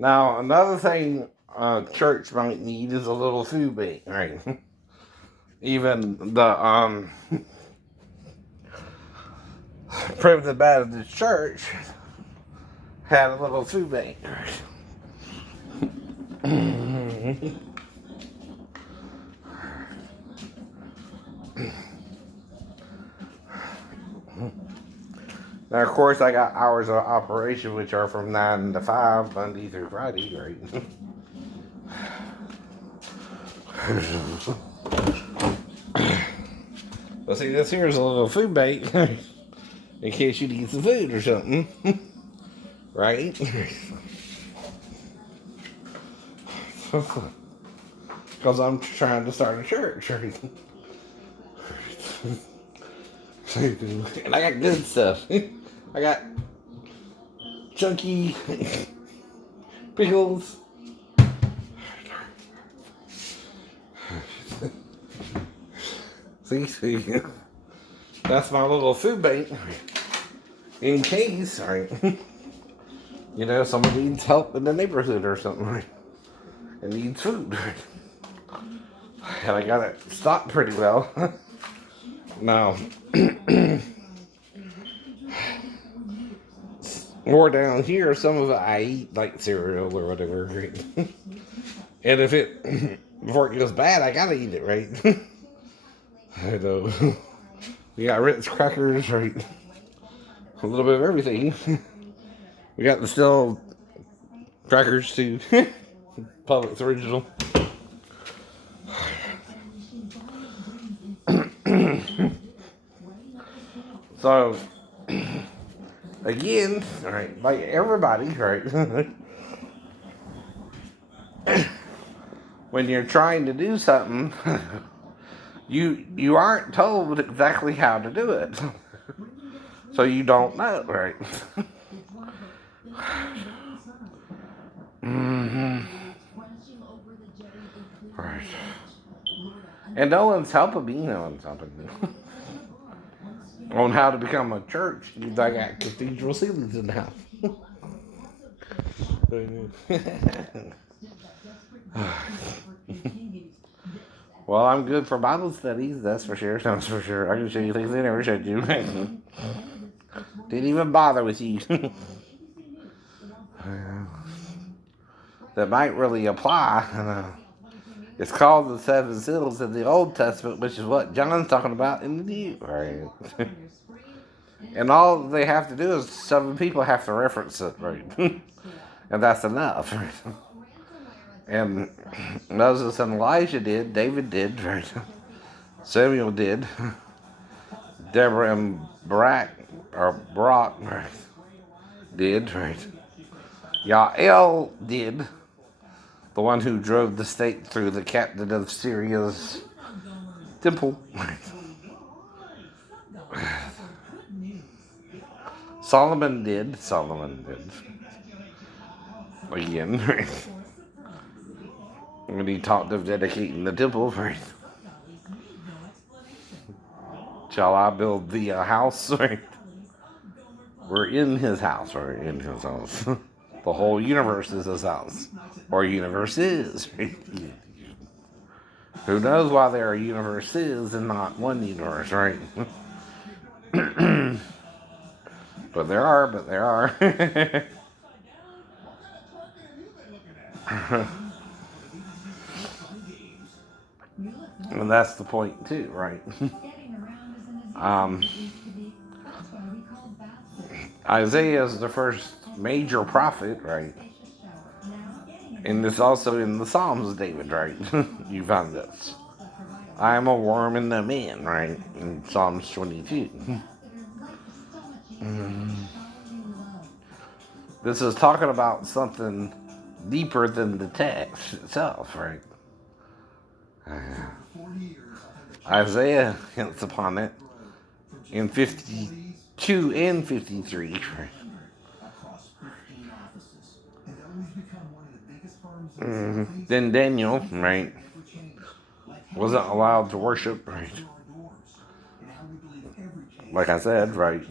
Now, another thing a church might need is a little food bank, right? Even the Primitive Baptist Church had a little food bank. Now, of course, I got hours of operation, which are from 9 to 5, Monday through Friday, right? But see, this here is a little food bank in case you need some food or something, right? Because I'm trying to start a church, right? And I got good stuff. I got chunky pickles. See, that's my little food bank. In case, right, you know, someone needs help in the neighborhood or something, right, and needs food, right? And I got it stocked pretty well. Now, more down here, some of it I eat, like cereal or whatever, right? And if it, before it goes bad, I gotta eat it, right? I know. We got Ritz crackers, right? A little bit of everything. We got the still crackers too. Publix original. So, again, right, like everybody, right? When you're trying to do something, you aren't told exactly how to do it. So you don't know, right? Mm-hmm. Right. And no one's helping me. No one's helping me. On how to become a church. I got cathedral ceilings in the house. Well, I'm good for Bible studies, that's for sure. That's for sure. I can show you things they never showed you. Didn't even bother with you. That might really apply. It's called the seven seals in the Old Testament, which is what John's talking about in the New. Right. And all they have to do is 7 people have to reference it, right? And that's enough. Right? And Moses and Elijah did, David did, right? Samuel did, Deborah and Barak, right? Did, right? Yael did, the one who drove the state through the captain of Syria's temple. Solomon did. Again, right? When he talked of dedicating the temple, right? Shall I build the house, right? We're in his house, right? In his house. The whole universe is his house. Or universe is, right? Who knows why there are universes and not one universe, right? But there are. And that's the point too, right? Isaiah is the first major prophet, right? And it's also in the Psalms, David, right? You find this. I am a worm in the man, right? In Psalms 22. This is talking about something deeper than the text itself, right? Isaiah hints upon it in 52 and 53, right? Then Daniel, right, wasn't allowed to worship, right? Like I said, right?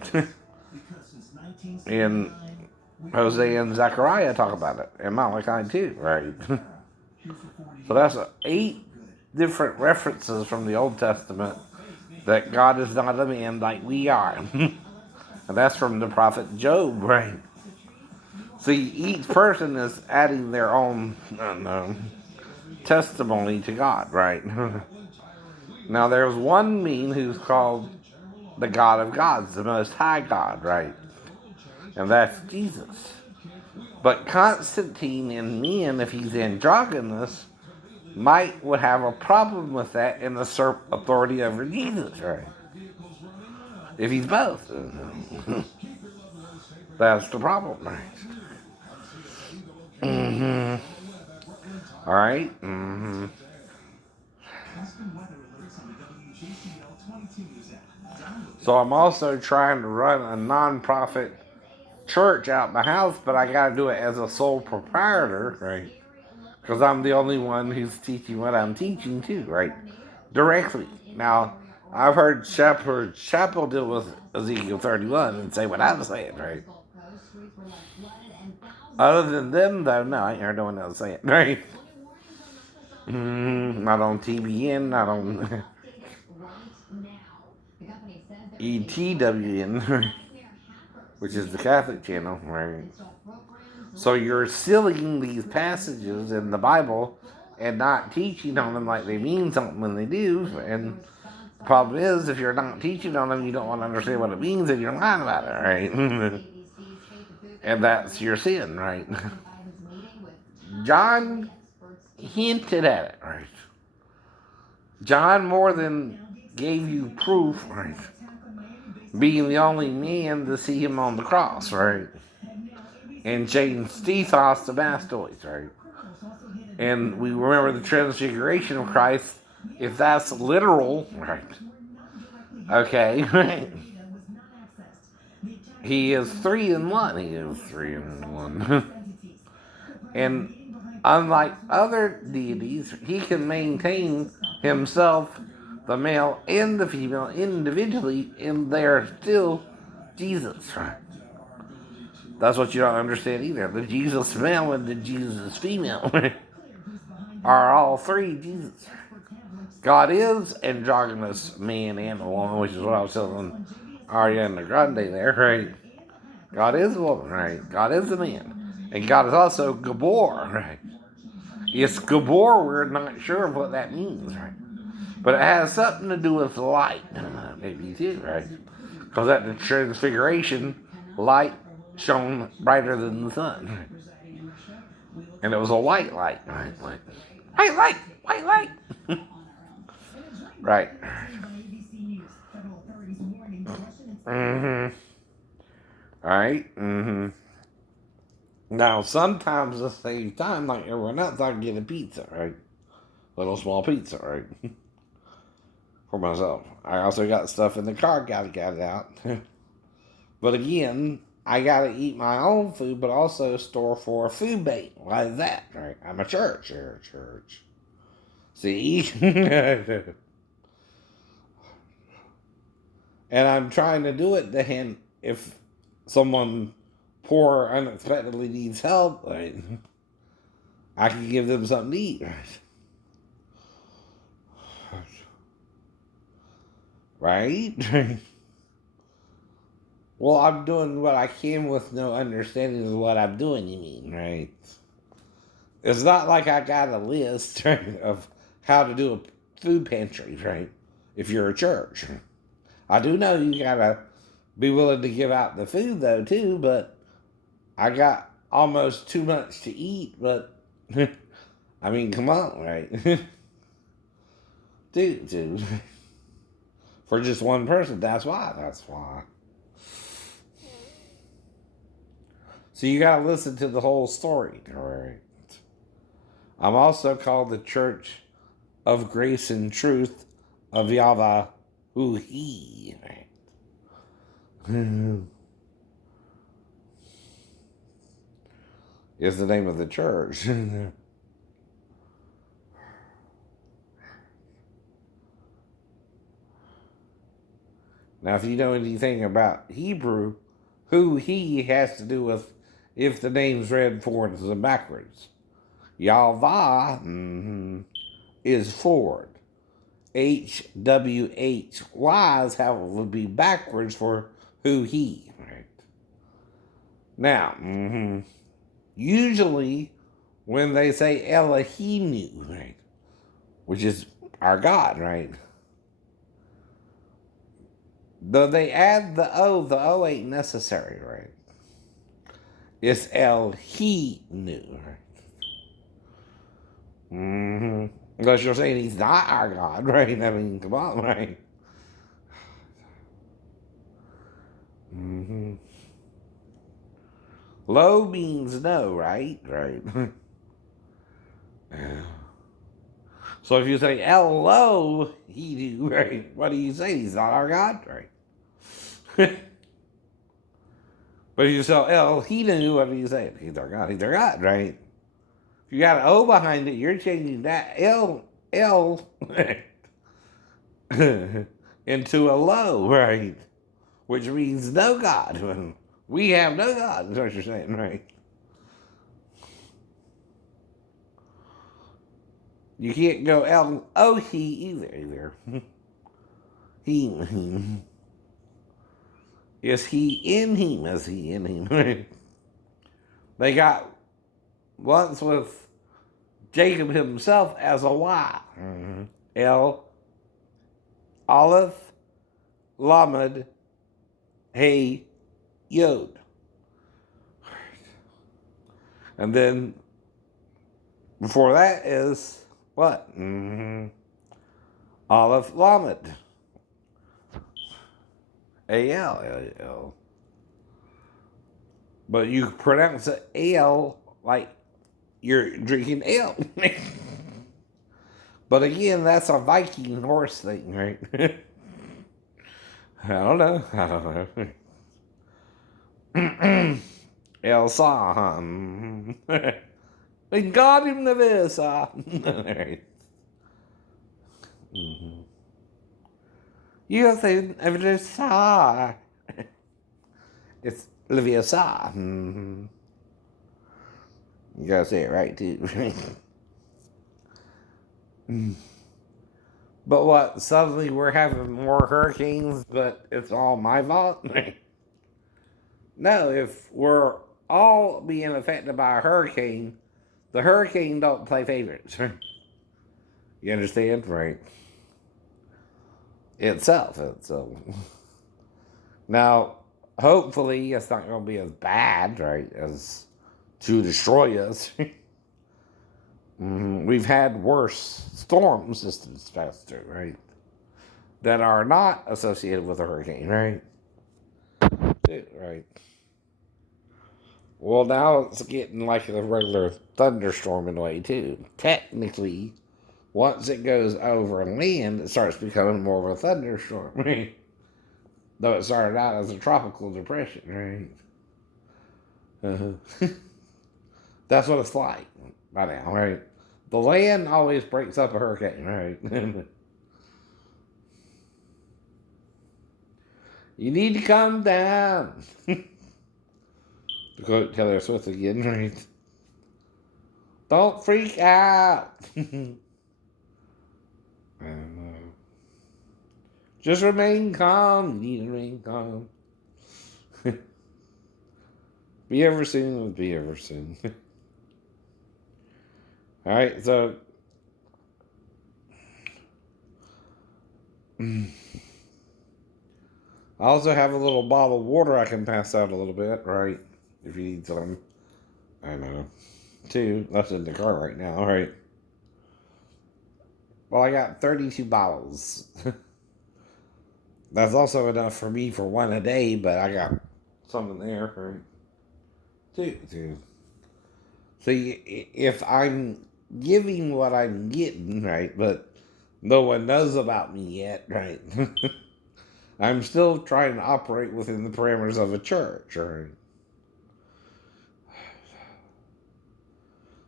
In Hosea and Zechariah talk about it, and Malachi too, right? So that's 8 different references from the Old Testament that God is not a man like we are. And that's from the prophet Job, right? See, each person is adding their own testimony to God, right? Now, there's one being who's called the God of gods, the Most High God, right? And that's Jesus. But Constantine in men, if he's androgynous, would have a problem with that in the authority over Jesus, right? If he's both. That's the problem, right? All right? So I'm also trying to run a non-profit church out my house, but I got to do it as a sole proprietor, right? Because I'm the only one who's teaching what I'm teaching too, right? Directly. Now, I've heard Shepherd Chapel deal with Ezekiel 31 and say what I'm saying, right? Other than them, though, no, I ain't heard no one else say it, right? Not on TBN, not on ETWN, which is the Catholic channel, right? So you're sealing these passages in the Bible and not teaching on them like they mean something when they do. And the problem is, if you're not teaching on them, you don't want to understand what it means and you're lying about it, right? And that's your sin, right? John hinted at it, right? John more than gave you proof, right? Being the only man to see him on the cross, right? And changed ethos to Mastoids, right? And we remember the transfiguration of Christ, if that's literal, right? Okay, right? He is 3 in 1. He is 3 in 1. And unlike other deities, he can maintain himself, the male and the female, individually, and they are still Jesus, right? That's what you don't understand either. The Jesus male and the Jesus female are all 3 Jesus. God is androgynous man and woman, which is what I was telling Ariana Grande there, right? God is a woman, right? God is a man. And God is also Gabor, right? It's Gabor, we're not sure of what that means, right? But it has something to do with light, maybe too, right? Because at the Transfiguration, light shone brighter than the sun, right? And it was a white light, right? White light. Right. Alright. Now, sometimes to save time, like everyone else, I can get a pizza, right? Little small pizza, right? For myself. I also got stuff in the car, gotta get it out. But again, I gotta eat my own food, but also store for a food bank. Why is that, right? I'm a church. See? And I'm trying to do it then if someone poor unexpectedly needs help, right? I can give them something to eat, right? Right? Well, I'm doing what I can with no understanding of what I'm doing, you mean, right? It's not like I got a list, right, of how to do a food pantry, right? If you're a church. I do know you gotta be willing to give out the food, though, too, but I got almost too much to eat, but I mean, come on, right? Dude. For just one person, that's why. So you gotta listen to the whole story, right? I'm also called the Church of Grace and Truth of Yahweh He, right? Is the name of the church. Now, if you know anything about Hebrew, who he has to do with if the name's read forwards and backwards. Yahweh is forward. HWHY is how it would be backwards for who he. Right. Now, usually when they say Elohim, right, which is our God, right, though they add the O ain't necessary, right? It's Elohim, right? Unless you're saying he's not our God, right? I mean, come on, right? Lo means no, right? Right. Yeah. So if you say Elo, he do, right? What do you say? He's not our God, right? But if you say El, he knew, what do you say? He's our God. He's our God, right? If you got an O behind it, you're changing that L into a low, right? Which means no God. We have no God, is what you're saying, right? You can't go L-O-He either. He. Is he in him? Is he in him? They got once with Jacob himself as a Y. El, Aleph, Lamed, Hey, Yod. And then before that is what? Aleph, Lamed. A-L. But you pronounce it A-L like you're drinking ale. But again, that's a Viking horse thing, right? I don't know. Elsa. We got him the visa. Right. You say Leviosa. It's Leviosa. You gotta say it right too. But what? Suddenly we're having more hurricanes, but it's all my fault? No, if we're all being affected by a hurricane, the hurricane don't play favorites. You understand? Right. Itself. Now, hopefully it's not going to be as bad, right, as to destroy us. We've had worse storms this past year, right, that are not associated with a hurricane, right? Right. Well, now it's getting like a regular thunderstorm in a way, too. Technically, once it goes over land, it starts becoming more of a thunderstorm, right? Though it started out as a tropical depression, right? That's what it's like by now, right? The land always breaks up a hurricane, right? You need to calm down. To quote Taylor Swift again, right? Don't freak out. I don't know. Just remain calm. You need to remain calm. Be ever soon. Be ever soon. All right, so I also have a little bottle of water I can pass out a little bit, right? If you need some. I know. 2 left in the car right now, right? Well, I got 32 bottles. That's also enough for me for 1 a day, but I got some in there, right? 2. So if I'm giving what I'm getting, right, but no one knows about me yet, right? I'm still trying to operate within the parameters of a church, right?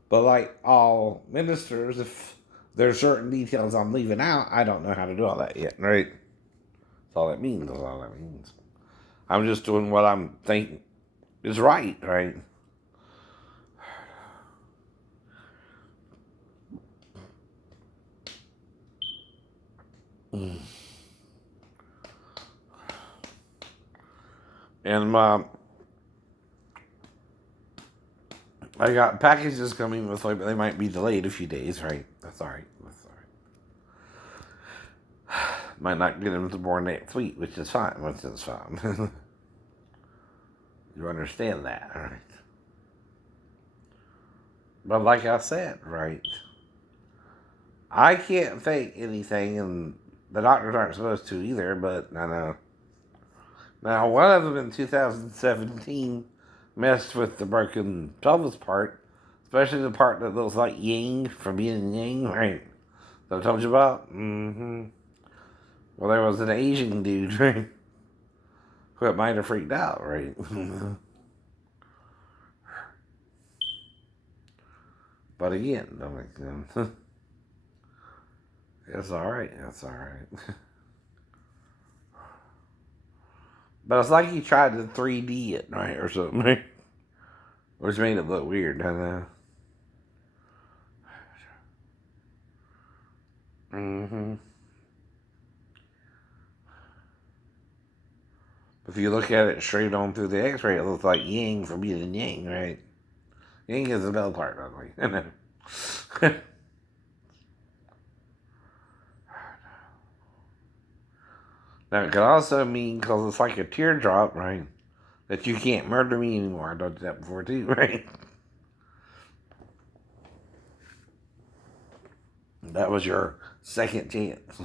But like all ministers, if there's certain details I'm leaving out, I don't know how to do all that yet, right? That's all that means. I'm just doing what I'm thinking is right, right? And I got packages coming this way, but they might be delayed a few days, right? That's all right. That's all right. Might not get them tomorrow next week, which is fine. You understand that, all right? But like I said, right? I can't fake anything, and the doctors aren't supposed to either, but I know. Now, one of them in 2017 messed with the broken pelvis part, especially the part that looks like Yang from Yin and Yang, right? That I told you about? Mm-hmm. Well, there was an Asian dude, right? Who might have freaked out, right? But again, don't make sense. It's alright, that's alright. But it's like he tried to 3D it, right, or something, right? Which made it look weird, I know. Mm-hmm. If you look at it straight on through the X-ray, it looks like Yang from Yin and Yang, right? Yang is the bell part, by the way. I know. Now, it could also mean, because it's like a teardrop, right? That you can't murder me anymore. I told you that before, too, right? That was your second chance.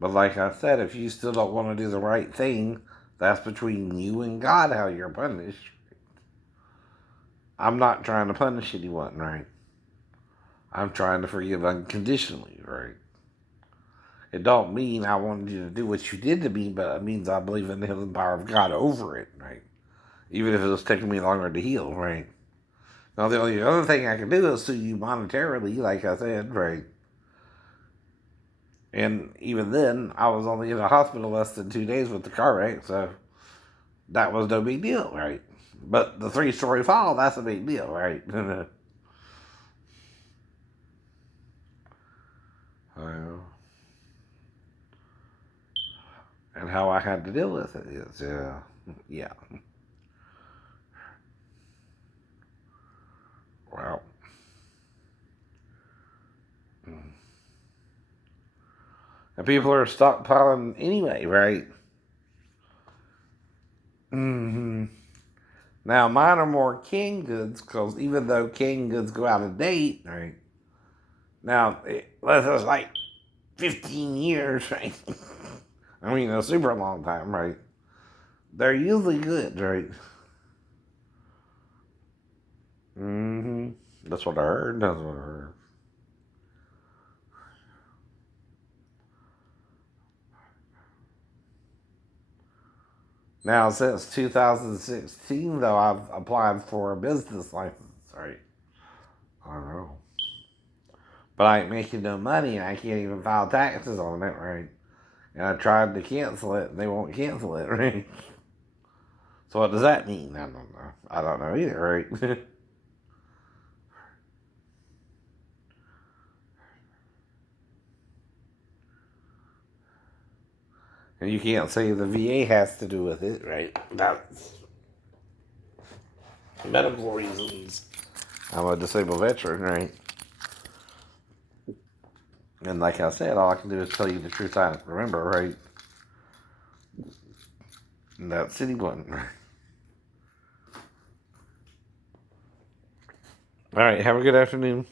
But like I said, if you still don't want to do the right thing, that's between you and God how you're punished. I'm not trying to punish anyone, right? I'm trying to forgive unconditionally, right? It don't mean I wanted you to do what you did to me, but it means I believe in the healing power of God over it, right? Even if it was taking me longer to heal, right? Now, the only other thing I can do is sue you monetarily, like I said, right? And even then, I was only in the hospital less than 2 days with the car wreck, so that was no big deal, right? But the 3-story fall, that's a big deal, right? And how I had to deal with it is, yeah. Well, and people are stockpiling anyway, right? Mm-hmm. Now, mine are more canned goods, because even though canned goods go out of date, right? Now, let's just like 15 years, right? I mean, a super long time, right? They're usually good, right? Mm-hmm. That's what I heard. That's what I heard. Now, since 2016, though, I've applied for a business license, right? I don't know. But I ain't making no money, and I can't even file taxes on it, right? And I tried to cancel it, and they won't cancel it, right? So what does that mean? I don't know. I don't know either, right? And you can't say the VA has to do with it, right? That's medical reasons. I'm a disabled veteran, right? And like I said, all I can do is tell you the truth I remember, right? And that's city one. All right, have a good afternoon.